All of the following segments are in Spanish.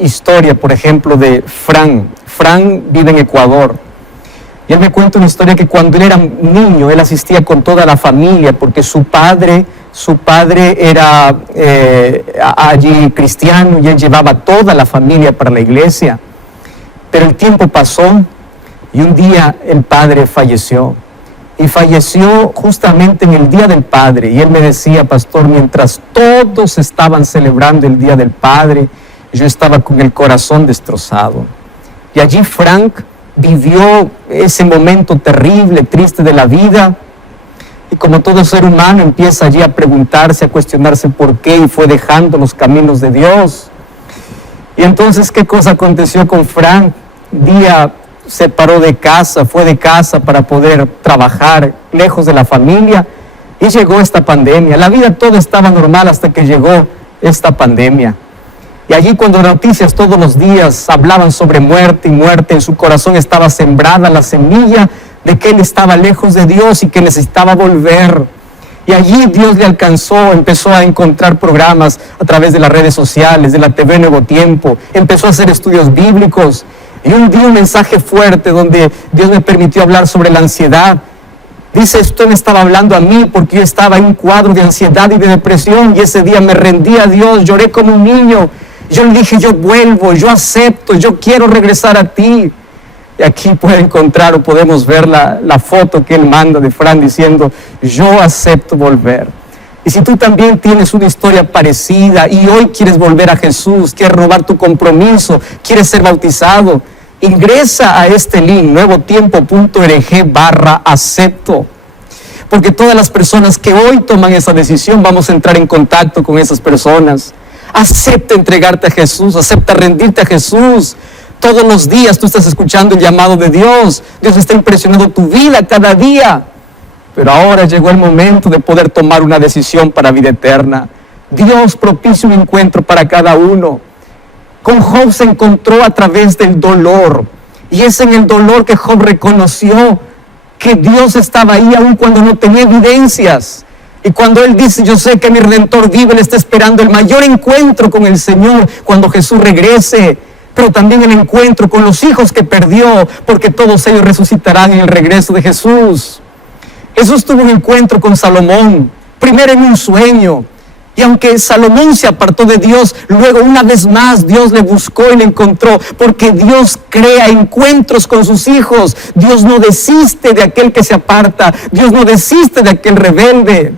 historia, por ejemplo, de Fran. Fran vive en Ecuador. Y él me cuenta una historia que cuando él era niño, él asistía con toda la familia, porque su padre era allí cristiano y él llevaba a toda la familia para la iglesia. Pero el tiempo pasó y un día el padre falleció. Y falleció justamente en el Día del Padre. Y él me decía, pastor, mientras todos estaban celebrando el Día del Padre, yo estaba con el corazón destrozado. Y allí Frank vivió ese momento terrible, triste de la vida. Y como todo ser humano empieza allí a preguntarse, a cuestionarse por qué, y fue dejando los caminos de Dios. Y entonces, ¿qué cosa aconteció con Frank? Un día se paró de casa, fue de casa para poder trabajar lejos de la familia, y llegó esta pandemia. La vida todo estaba normal hasta que llegó esta pandemia. Y allí, cuando las noticias todos los días hablaban sobre muerte y muerte, en su corazón estaba sembrada la semilla de que él estaba lejos de Dios y que necesitaba volver. Y allí Dios le alcanzó, empezó a encontrar programas a través de las redes sociales, de la TV Nuevo Tiempo, empezó a hacer estudios bíblicos. Y un día un mensaje fuerte donde Dios me permitió hablar sobre la ansiedad. Dice, usted me estaba hablando a mí porque yo estaba en un cuadro de ansiedad y de depresión, y ese día me rendí a Dios, lloré como un niño. Yo le dije, yo vuelvo, yo acepto, yo quiero regresar a ti. Y aquí puede encontrar o podemos ver la foto que él manda de Fran diciendo, yo acepto volver. Y si tú también tienes una historia parecida y hoy quieres volver a Jesús, quieres renovar tu compromiso, quieres ser bautizado, ingresa a este link, nuevotiempo.org/acepto. Porque todas las personas que hoy toman esa decisión, vamos a entrar en contacto con esas personas. Acepta entregarte a Jesús, acepta rendirte a Jesús. Todos los días tú estás escuchando el llamado de Dios. Dios está impresionando tu vida cada día. Pero ahora llegó el momento de poder tomar una decisión para vida eterna. Dios propicia un encuentro para cada uno. Con Job se encontró a través del dolor. Y es en el dolor que Job reconoció que Dios estaba ahí aun cuando no tenía evidencias. Y cuando él dice, yo sé que mi Redentor vive, él está esperando el mayor encuentro con el Señor cuando Jesús regrese. Pero también el encuentro con los hijos que perdió, porque todos ellos resucitarán en el regreso de Jesús. Jesús tuvo un encuentro con Salomón, primero en un sueño. Y aunque Salomón se apartó de Dios, luego una vez más Dios le buscó y le encontró, porque Dios crea encuentros con sus hijos. Dios no desiste de aquel que se aparta, Dios no desiste de aquel rebelde.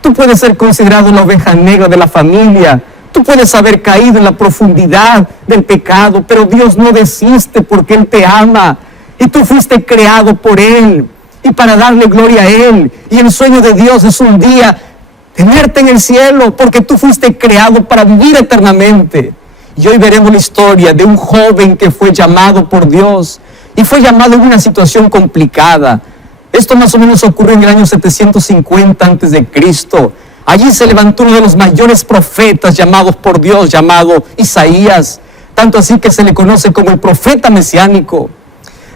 Tú puedes ser considerado la oveja negra de la familia, tú puedes haber caído en la profundidad del pecado, pero Dios no desiste porque Él te ama y tú fuiste creado por Él y para darle gloria a Él. Y el sueño de Dios es un día tenerte en el cielo, porque tú fuiste creado para vivir eternamente. Y hoy veremos la historia de un joven que fue llamado por Dios y fue llamado en una situación complicada. Esto más o menos ocurrió en el año 750 a.C. Allí se levantó uno de los mayores profetas llamados por Dios, llamado Isaías, tanto así que se le conoce como el profeta mesiánico.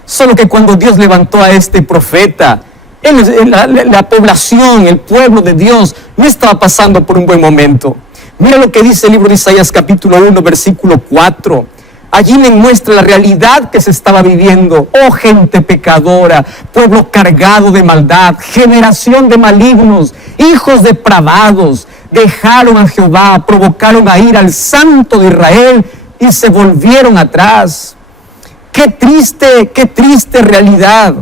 Solo que cuando Dios levantó a este profeta, la población, el pueblo de Dios, no estaba pasando por un buen momento. Mira lo que dice el libro de Isaías capítulo 1, versículo 4. Allí le muestra la realidad que se estaba viviendo. Oh gente pecadora, pueblo cargado de maldad, generación de malignos, hijos depravados, dejaron a Jehová, provocaron a ir al Santo de Israel y se volvieron atrás. Qué triste realidad.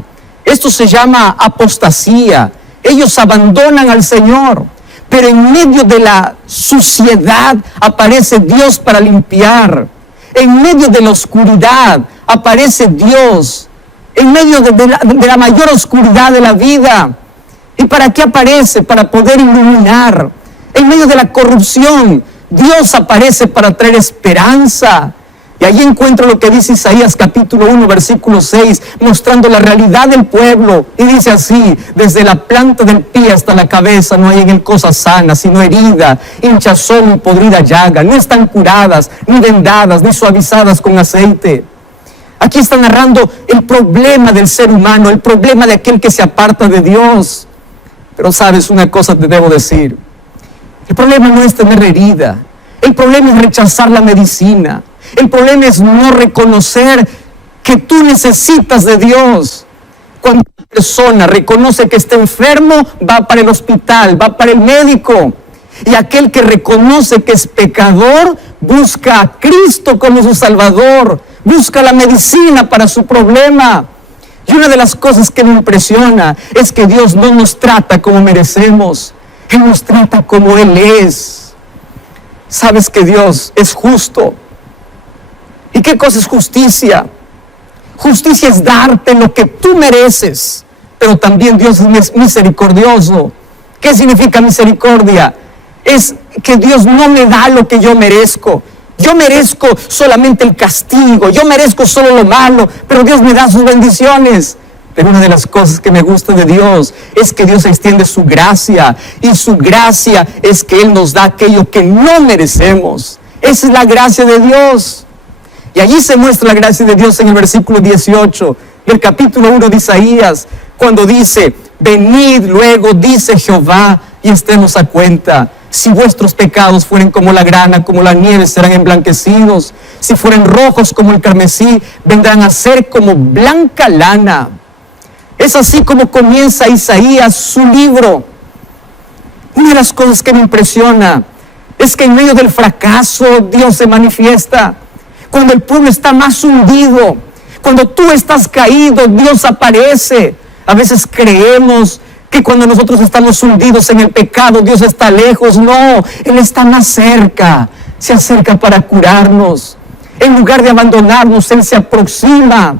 Esto se llama apostasía. Ellos abandonan al Señor, pero en medio de la suciedad aparece Dios para limpiar. En medio de la oscuridad aparece Dios. En medio de la mayor oscuridad de la vida. ¿Y para qué aparece? Para poder iluminar. En medio de la corrupción, Dios aparece para traer esperanza. Y allí encuentro lo que dice Isaías capítulo 1, versículo 6, mostrando la realidad del pueblo. Y dice así: desde la planta del pie hasta la cabeza no hay en él cosa sana, sino herida, hinchazón y podrida llaga. No están curadas, ni vendadas, ni suavizadas con aceite. Aquí está narrando el problema del ser humano, el problema de aquel que se aparta de Dios. Pero sabes, una cosa te debo decir: el problema no es tener herida, el problema es rechazar la medicina. El problema es no reconocer que tú necesitas de Dios. Cuando una persona reconoce que está enfermo, va para el hospital, va para el médico. Y aquel que reconoce que es pecador, busca a Cristo como su Salvador, busca la medicina para su problema. Y una de las cosas que me impresiona es que Dios no nos trata como merecemos. Él nos trata como Él es. Sabes que Dios es justo. ¿Y qué cosa es justicia? Justicia es darte lo que tú mereces, pero también Dios es misericordioso. ¿Qué significa misericordia? Es que Dios no me da lo que yo merezco. Yo merezco solamente el castigo, yo merezco solo lo malo, pero Dios me da sus bendiciones. Pero una de las cosas que me gusta de Dios es que Dios extiende su gracia, y su gracia es que Él nos da aquello que no merecemos. Esa es la gracia de Dios. Y allí se muestra la gracia de Dios en el versículo 18 del capítulo 1 de Isaías, cuando dice: venid luego, dice Jehová, y estemos a cuenta. Si vuestros pecados fueren como la grana, como la nieve, serán emblanquecidos. Si fueren rojos como el carmesí, vendrán a ser como blanca lana. Es así como comienza Isaías su libro. Una de las cosas que me impresiona es que en medio del fracaso Dios se manifiesta. Cuando el pueblo está más hundido, cuando tú estás caído, Dios aparece. A veces creemos que cuando nosotros estamos hundidos en el pecado, Dios está lejos. No, Él está más cerca. Se acerca para curarnos. En lugar de abandonarnos, Él se aproxima.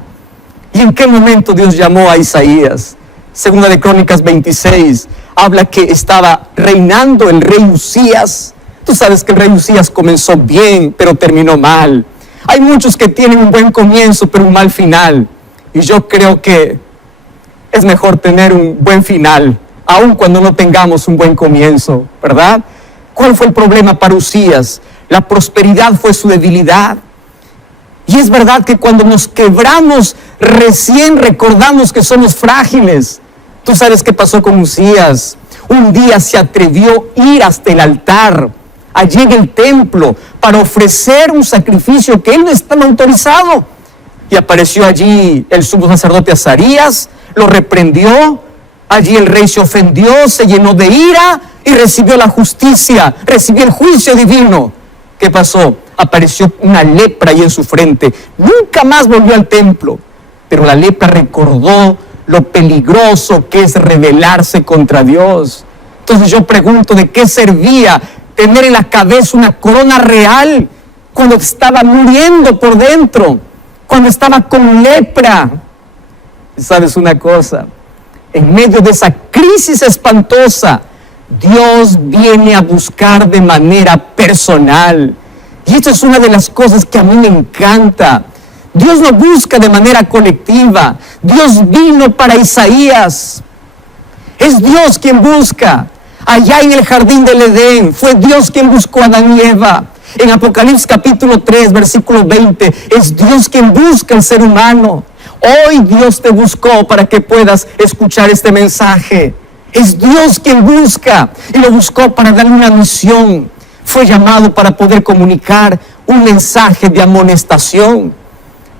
¿Y en qué momento Dios llamó a Isaías? Segunda de Crónicas 26, habla que estaba reinando el rey Usías. Tú sabes que el rey Usías comenzó bien, pero terminó mal. Hay muchos que tienen un buen comienzo, pero un mal final. Y yo creo que es mejor tener un buen final, aun cuando no tengamos un buen comienzo, ¿verdad? ¿Cuál fue el problema para Usías? La prosperidad fue su debilidad. Y es verdad que cuando nos quebramos, recién recordamos que somos frágiles. Tú sabes qué pasó con Usías. Un día se atrevió a ir hasta el altar, allí en el templo, para ofrecer un sacrificio que él no estaba autorizado. Y apareció allí el sumo sacerdote Azarías, lo reprendió. Allí el rey se ofendió, se llenó de ira y recibió la justicia, recibió el juicio divino. ¿Qué pasó? Apareció una lepra ahí en su frente. Nunca más volvió al templo. Pero la lepra recordó lo peligroso que es rebelarse contra Dios. Entonces yo pregunto, ¿de qué servía tener en la cabeza una corona real cuando estaba muriendo por dentro? Cuando estaba con lepra. ¿Sabes una cosa? En medio de esa crisis espantosa, Dios viene a buscar de manera personal. Y esto es una de las cosas que a mí me encanta. Dios no busca de manera colectiva. Dios vino para Isaías. Es Dios quien busca. Allá en el jardín del Edén, fue Dios quien buscó a Adán y Eva. En Apocalipsis capítulo 3, versículo 20, es Dios quien busca al ser humano. Hoy Dios te buscó para que puedas escuchar este mensaje. Es Dios quien busca, y lo buscó para darle una misión. Fue llamado para poder comunicar un mensaje de amonestación.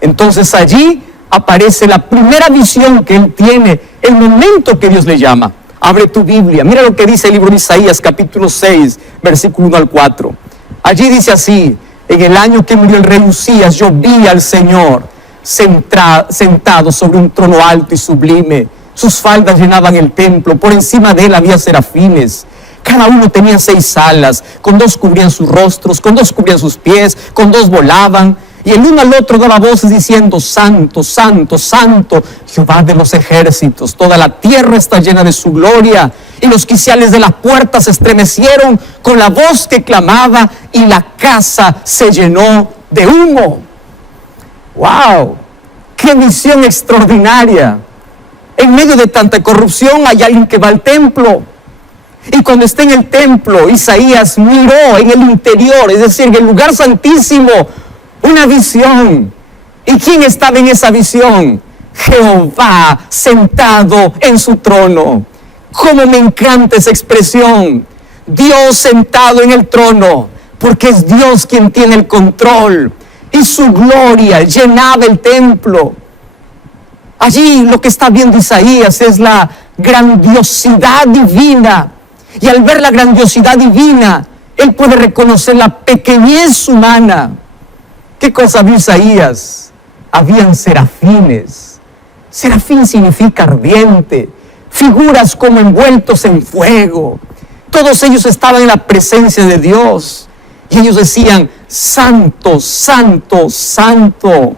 Entonces allí aparece la primera visión que él tiene, el momento que Dios le llama. Abre tu Biblia, mira lo que dice el libro de Isaías, capítulo 6, versículo 1 al 4. Allí dice así: en el año que murió el rey Usías, yo vi al Señor sentado sobre un trono alto y sublime. Sus faldas llenaban el templo, por encima de él había serafines. Cada uno tenía 6 alas, con 2 cubrían sus rostros, con 2 cubrían sus pies, con 2 volaban. Y el uno al otro daba voces diciendo: Santo, Santo, Santo, Jehová de los ejércitos. Toda la tierra está llena de su gloria. Y los quiciales de las puertas se estremecieron con la voz que clamaba, y la casa se llenó de humo. ¡Wow! ¡Qué visión extraordinaria! En medio de tanta corrupción hay alguien que va al templo. Y cuando está en el templo, Isaías miró en el interior, es decir, en el lugar santísimo, una visión. ¿Y quién estaba en esa visión? Jehová sentado en su trono. ¡Cómo me encanta esa expresión! Dios sentado en el trono, porque es Dios quien tiene el control. y su gloria llenaba el templo. Allí lo que está viendo Isaías es la grandiosidad divina. Y al ver la grandiosidad divina, él puede reconocer la pequeñez humana. ¿Qué cosa vio Isaías? Habían serafines. Serafín significa ardiente. Figuras como envueltos en fuego. Todos ellos estaban en la presencia de Dios. Y ellos decían, santo, santo, santo.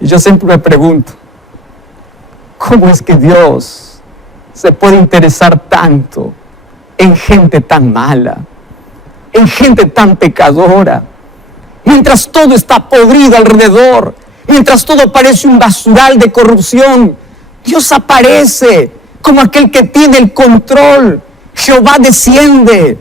Y yo siempre me pregunto, ¿cómo es que Dios se puede interesar tanto en gente tan mala, en gente tan pecadora? Mientras todo está podrido alrededor, mientras todo parece un basural de corrupción, Dios aparece como aquel que tiene el control. Jehová desciende.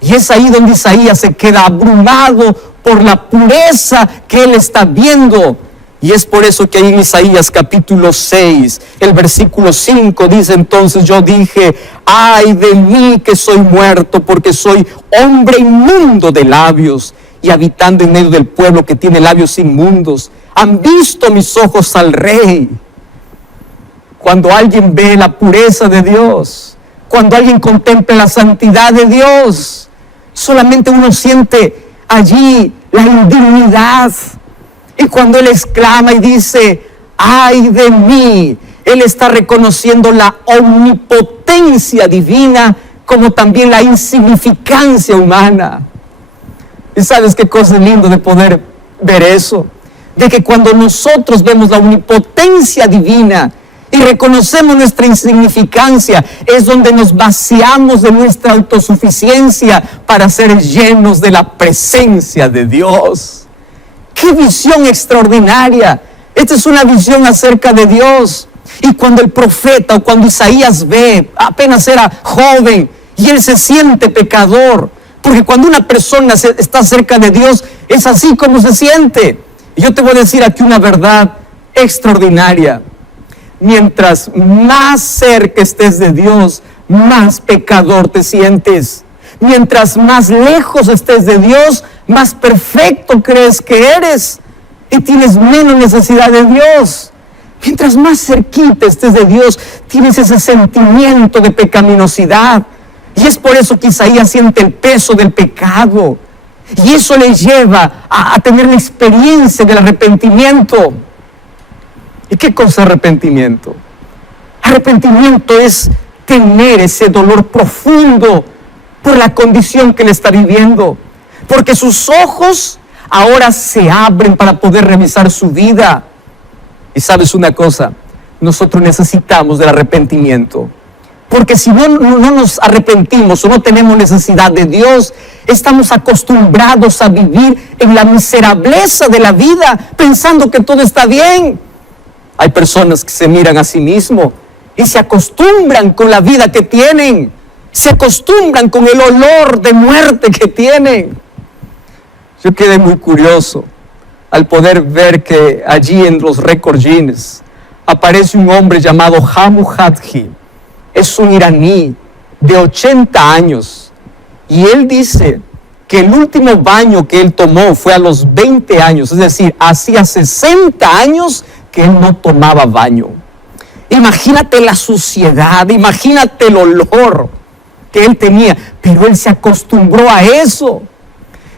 Y es ahí donde Isaías se queda abrumado por la pureza que él está viendo. Y es por eso que ahí en Isaías capítulo 6, el versículo 5 dice: entonces yo dije, ay de mí que soy muerto, porque soy hombre inmundo de labios, y habitando en medio del pueblo que tiene labios inmundos. Han visto mis ojos al Rey. Cuando alguien ve la pureza de Dios, cuando alguien contempla la santidad de Dios, solamente uno siente allí la indignidad. Y cuando él exclama y dice, ay de mí, él está reconociendo la omnipotencia divina, como también la insignificancia humana. ¿Y sabes qué cosa lindo de poder ver eso? De que cuando nosotros vemos la omnipotencia divina y reconocemos nuestra insignificancia, es donde nos vaciamos de nuestra autosuficiencia para ser llenos de la presencia de Dios. ¡Qué visión extraordinaria! Esta es una visión acerca de Dios. Y cuando el profeta o cuando Isaías ve, apenas era joven, y él se siente pecador, porque cuando una persona está cerca de Dios, es así como se siente. Y yo te voy a decir aquí una verdad extraordinaria. Mientras más cerca estés de Dios, más pecador te sientes. Mientras más lejos estés de Dios, más perfecto crees que eres y tienes menos necesidad de Dios. Mientras más cerquita estés de Dios, tienes ese sentimiento de pecaminosidad. Y es por eso que Isaías siente el peso del pecado. Y eso le lleva a tener la experiencia del arrepentimiento. ¿Y qué cosa es arrepentimiento? Arrepentimiento es tener ese dolor profundo por la condición que él está viviendo. Porque sus ojos ahora se abren para poder revisar su vida. Y sabes una cosa, nosotros necesitamos del arrepentimiento. Porque si no nos arrepentimos o no tenemos necesidad de Dios, estamos acostumbrados a vivir en la miserableza de la vida, pensando que todo está bien. Hay personas que se miran a sí mismos y se acostumbran con la vida que tienen. Se acostumbran con el olor de muerte que tienen. Yo quedé muy curioso al poder ver que allí en los récords Guinness aparece un hombre llamado Hamu Hadji. Es un iraní de 80 años. Y él dice que el último baño que él tomó fue a los 20 años. Es decir, hacía 60 años que él no tomaba baño. Imagínate la suciedad, imagínate el olor que él tenía. Pero él se acostumbró a eso.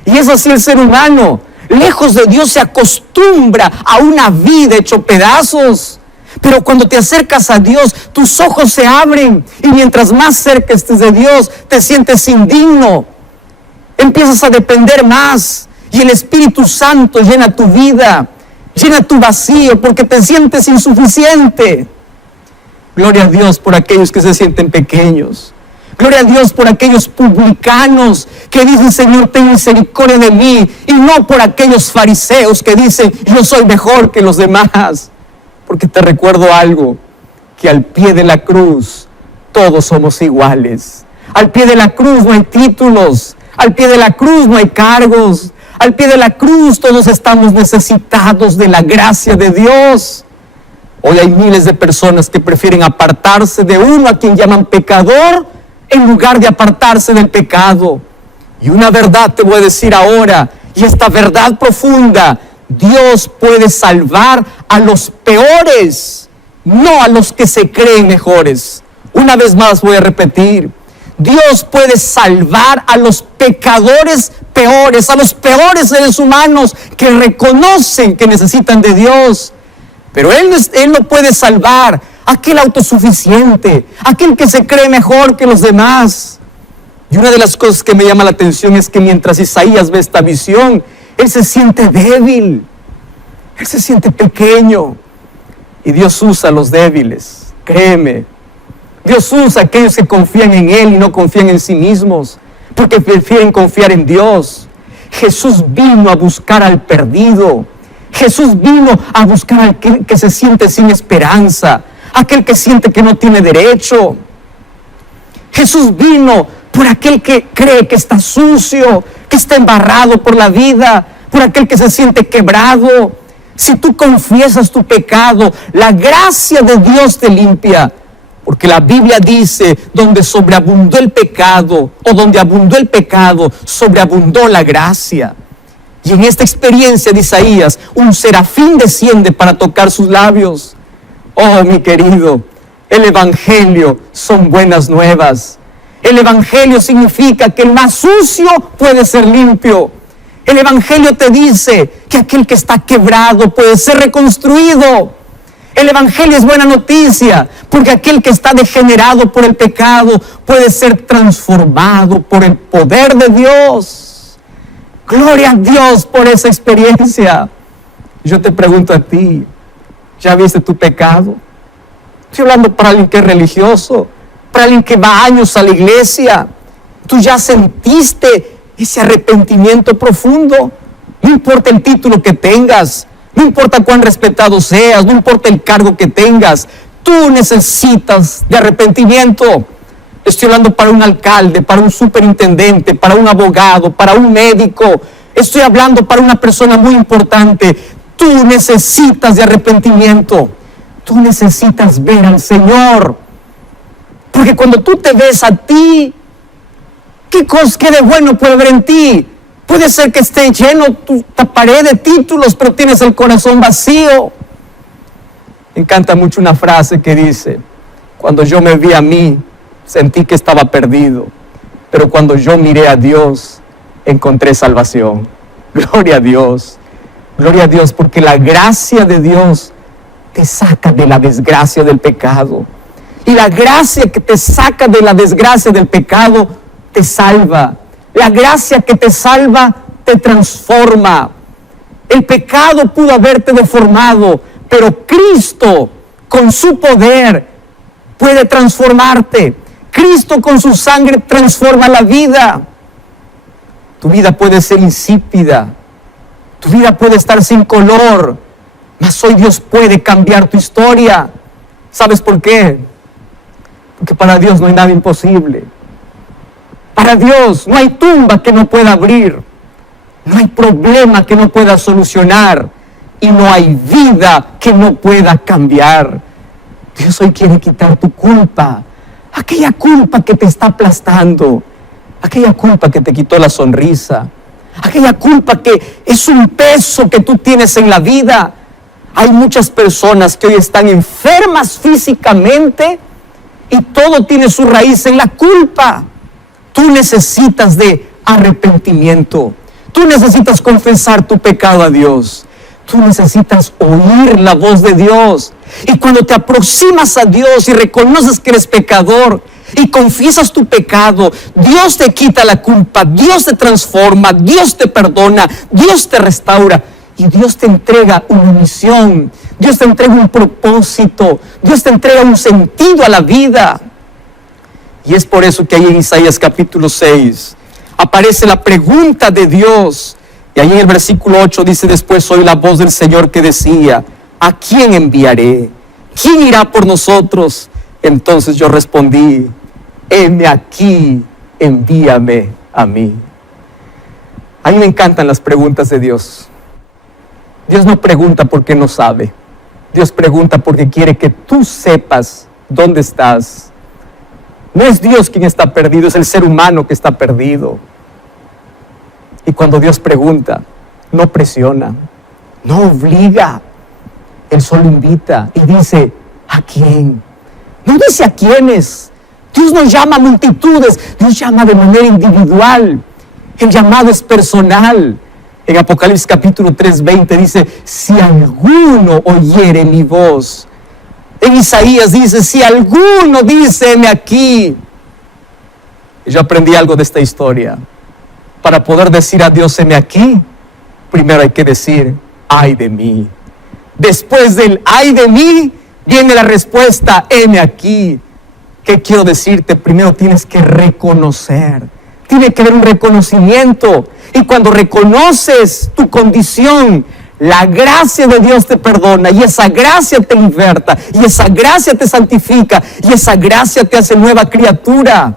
Y es así el ser humano. Lejos de Dios se acostumbra a una vida hecho pedazos. Pero cuando te acercas a Dios, tus ojos se abren. Y mientras más cerca estés de Dios, te sientes indigno. Empiezas a depender más. Y el Espíritu Santo llena tu vida. Llena tu vacío porque te sientes insuficiente. Gloria a Dios por aquellos que se sienten pequeños. Gloria a Dios por aquellos publicanos que dicen, Señor, ten misericordia de mí. Y no por aquellos fariseos que dicen, yo soy mejor que los demás. Porque te recuerdo algo, que al pie de la cruz todos somos iguales. Al pie de la cruz no hay títulos. Al pie de la cruz no hay cargos. Al pie de la cruz todos estamos necesitados de la gracia de Dios. Hoy hay miles de personas que prefieren apartarse de uno a quien llaman pecador en lugar de apartarse del pecado. Y una verdad te voy a decir ahora, y esta verdad profunda: Dios puede salvar a los peores, no a los que se creen mejores. Una vez más voy a repetir: Dios puede salvar a los pecadores peores, a los peores seres humanos que reconocen que necesitan de Dios. Pero Él no puede salvar a aquel autosuficiente, aquel que se cree mejor que los demás. Y una de las cosas que me llama la atención es que mientras Isaías ve esta visión, él se siente débil, él se siente pequeño. Y Dios usa a los débiles, créeme. Dios usa a aquellos que confían en Él y no confían en sí mismos, porque prefieren confiar en Dios. Jesús vino a buscar al perdido. Jesús vino a buscar al que se siente sin esperanza, aquel que siente que no tiene derecho. Jesús vino por aquel que cree que está sucio, que está embarrado por la vida, por aquel que se siente quebrado. Si tú confiesas tu pecado, la gracia de Dios te limpia. Porque la Biblia dice: donde sobreabundó el pecado, o donde abundó el pecado, sobreabundó la gracia. Y en esta experiencia de Isaías, un serafín desciende para tocar sus labios. Oh, mi querido, el Evangelio son buenas nuevas. El Evangelio significa que el más sucio puede ser limpio. El Evangelio te dice que aquel que está quebrado puede ser reconstruido. El Evangelio es buena noticia, porque aquel que está degenerado por el pecado puede ser transformado por el poder de Dios. Gloria a Dios por esa experiencia. Yo te pregunto a ti, ¿ya viste tu pecado? Estoy hablando para alguien que es religioso, para alguien que va años a la iglesia. Tú ya sentiste ese arrepentimiento profundo. No importa el título que tengas, no importa cuán respetado seas, no importa el cargo que tengas, tú necesitas de arrepentimiento. Estoy hablando para un alcalde, para un superintendente, para un abogado, para un médico. Estoy hablando para una persona muy importante. Tú necesitas de arrepentimiento. Tú necesitas ver al Señor. Porque cuando tú te ves a ti, ¿qué de bueno puede haber en ti? Puede ser que esté lleno tu pared de títulos, pero tienes el corazón vacío. Me encanta mucho una frase que dice: cuando yo me vi a mí, sentí que estaba perdido, pero cuando yo miré a Dios, encontré salvación. Gloria a Dios. Gloria a Dios, porque la gracia de Dios te saca de la desgracia del pecado. Y la gracia que te saca de la desgracia del pecado te salva. La gracia que te salva te transforma. El pecado pudo haberte deformado, pero Cristo con su poder puede transformarte. Cristo con su sangre transforma la vida. Tu vida puede ser insípida, tu vida puede estar sin color, mas hoy Dios puede cambiar tu historia. ¿Sabes por qué? Porque para Dios no hay nada imposible. Para Dios no hay tumba que no pueda abrir, no hay problema que no pueda solucionar, y no hay vida que no pueda cambiar. Dios hoy quiere quitar tu culpa, aquella culpa que te está aplastando, aquella culpa que te quitó la sonrisa, aquella culpa que es un peso que tú tienes en la vida. Hay muchas personas que hoy están enfermas físicamente y todo tiene su raíz en la culpa. Tú necesitas de arrepentimiento. Tú necesitas confesar tu pecado a Dios. Tú necesitas oír la voz de Dios. Y cuando te aproximas a Dios y reconoces que eres pecador y confiesas tu pecado, Dios te quita la culpa, Dios te transforma, Dios te perdona, Dios te restaura. Y Dios te entrega una misión, Dios te entrega un propósito, Dios te entrega un sentido a la vida. Y es por eso que ahí en Isaías capítulo 6 aparece la pregunta de Dios. Y ahí en el versículo 8 dice: después oí la voz del Señor que decía: ¿a quién enviaré? ¿Quién irá por nosotros? Entonces yo respondí: heme aquí, envíame a mí. A mí me encantan las preguntas de Dios. Dios no pregunta porque no sabe. Dios pregunta porque quiere que tú sepas dónde estás. No es Dios quien está perdido, es el ser humano que está perdido. Y cuando Dios pregunta, no presiona, no obliga. Él solo invita y dice, ¿a quién? No dice a quiénes. Dios no llama a multitudes, Dios llama de manera individual. El llamado es personal. En Apocalipsis capítulo 3:20 dice, si alguno oyere mi voz. En Isaías dice, si alguno dice, heme aquí. Y yo aprendí algo de esta historia. Para poder decir a Dios, heme aquí, primero hay que decir, ay de mí. Después del ay de mí, viene la respuesta, heme aquí. ¿Qué quiero decirte? Primero tienes que reconocer. Tiene que haber un reconocimiento. Y cuando reconoces tu condición, la gracia de Dios te perdona, y esa gracia te liberta, y esa gracia te santifica, y esa gracia te hace nueva criatura.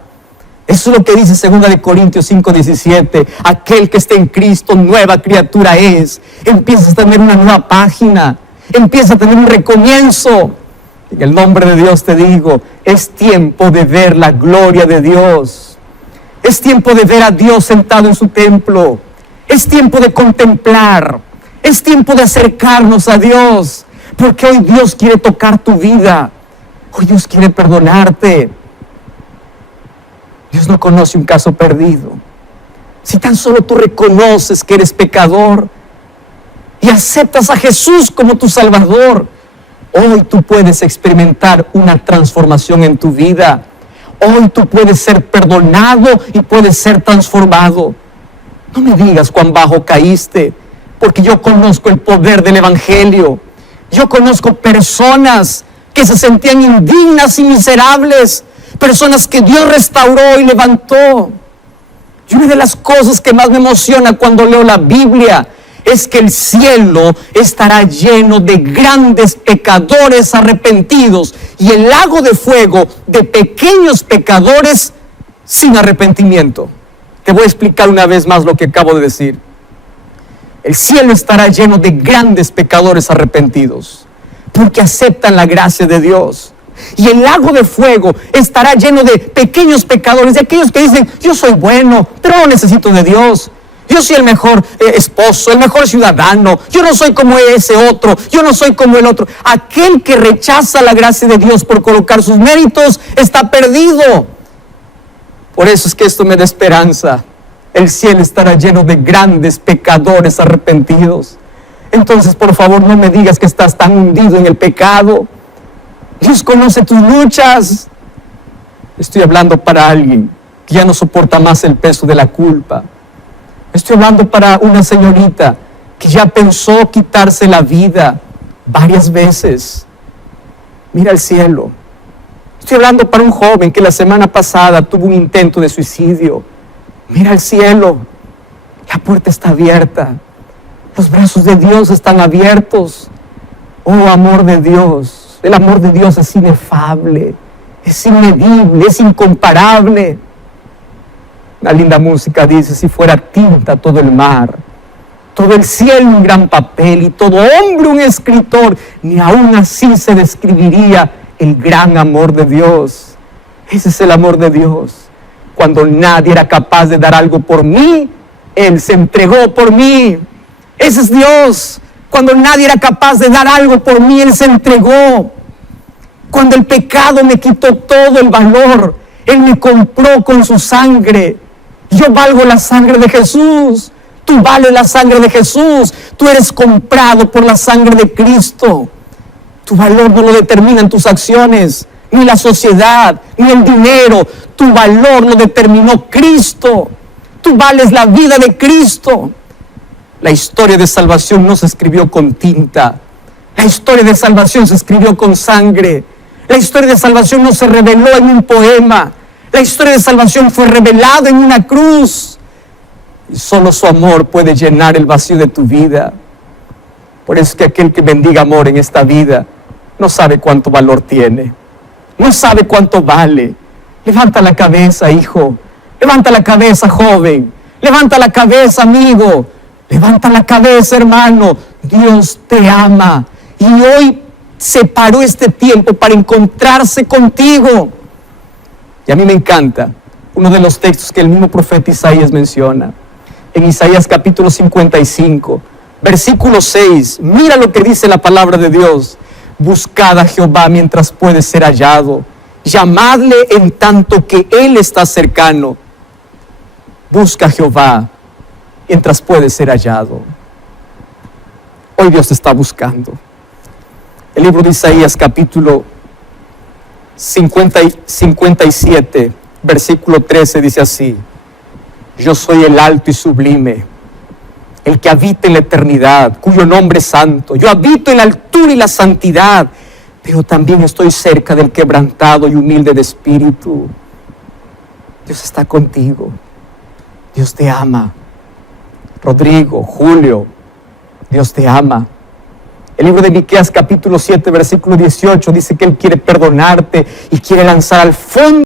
Eso es lo que dice 2 Corintios 5:17. Aquel que esté en Cristo, nueva criatura es. Empiezas a tener una nueva página. Empieza a tener un recomienzo. En el nombre de Dios te digo, es tiempo de ver la gloria de Dios. Es tiempo de ver a Dios sentado en su templo. Es tiempo de contemplar. Es tiempo de acercarnos a Dios. Porque hoy Dios quiere tocar tu vida. Hoy Dios quiere perdonarte. Dios no conoce un caso perdido. Si tan solo tú reconoces que eres pecador y aceptas a Jesús como tu Salvador, hoy tú puedes experimentar una transformación en tu vida. Hoy tú puedes ser perdonado y puedes ser transformado. No me digas cuán bajo caíste, porque yo conozco el poder del Evangelio. Yo conozco personas que se sentían indignas y miserables, personas que Dios restauró y levantó. Y una de las cosas que más me emociona cuando leo la Biblia es que el cielo estará lleno de grandes pecadores arrepentidos y el lago de fuego de pequeños pecadores sin arrepentimiento. Te voy a explicar una vez más lo que acabo de decir. El cielo estará lleno de grandes pecadores arrepentidos porque aceptan la gracia de Dios. Y el lago de fuego estará lleno de pequeños pecadores, de aquellos que dicen, yo soy bueno, pero no necesito de Dios. Yo soy el mejor esposo, el mejor ciudadano. Yo no soy como ese otro, yo no soy como el otro. Aquel que rechaza la gracia de Dios por colocar sus méritos está perdido. Por eso es que esto me da esperanza. El cielo estará lleno de grandes pecadores arrepentidos. Entonces, por favor, no me digas que estás tan hundido en el pecado. Dios conoce tus luchas. Estoy hablando para alguien que ya no soporta más el peso de la culpa. Estoy hablando para una señorita que ya pensó quitarse la vida varias veces. Mira el cielo. Estoy hablando para un joven que la semana pasada tuvo un intento de suicidio. Mira el cielo. La puerta está abierta. Los brazos de Dios están abiertos. Oh, amor de Dios. El amor de Dios es inefable, es inmedible, es incomparable. La linda música dice, si fuera tinta todo el mar, todo el cielo un gran papel y todo hombre un escritor, ni aún así se describiría el gran amor de Dios. Ese es el amor de Dios. Cuando nadie era capaz de dar algo por mí, Él se entregó por mí. Ese es Dios. Cuando nadie era capaz de dar algo por mí, Él se entregó. Cuando el pecado me quitó todo el valor, Él me compró con su sangre. Yo valgo la sangre de Jesús. Tú vales la sangre de Jesús. Tú eres comprado por la sangre de Cristo. Tu valor no lo determinan tus acciones, ni la sociedad, ni el dinero. Tu valor lo determinó Cristo. Tú vales la vida de Cristo. La historia de salvación no se escribió con tinta. La historia de salvación se escribió con sangre. La historia de salvación no se reveló en un poema. La historia de salvación fue revelada en una cruz. Y solo su amor puede llenar el vacío de tu vida. Por eso es que aquel que bendiga amor en esta vida no sabe cuánto valor tiene. No sabe cuánto vale. Levanta la cabeza, hijo. Levanta la cabeza, joven. Levanta la cabeza, amigo. Levanta la cabeza, hermano. Dios te ama. Y hoy separó este tiempo para encontrarse contigo. Y a mí me encanta uno de los textos que el mismo profeta Isaías menciona. en Isaías capítulo 55, versículo 6. Mira lo que dice la palabra de Dios. Buscad a Jehová mientras puede ser hallado. Llamadle en tanto que Él está cercano. Busca a Jehová mientras puede ser hallado. Hoy Dios te está buscando. El libro de Isaías capítulo 57, versículo 13 dice así: yo soy el alto y sublime, el que habita en la eternidad, cuyo nombre es santo. Yo habito en la altura y la santidad, pero también estoy cerca del quebrantado y humilde de espíritu. Dios está contigo. Dios te ama. Rodrigo, Julio, Dios te ama. El libro de Miqueas capítulo 7, versículo 18 dice que Él quiere perdonarte y quiere lanzar al fondo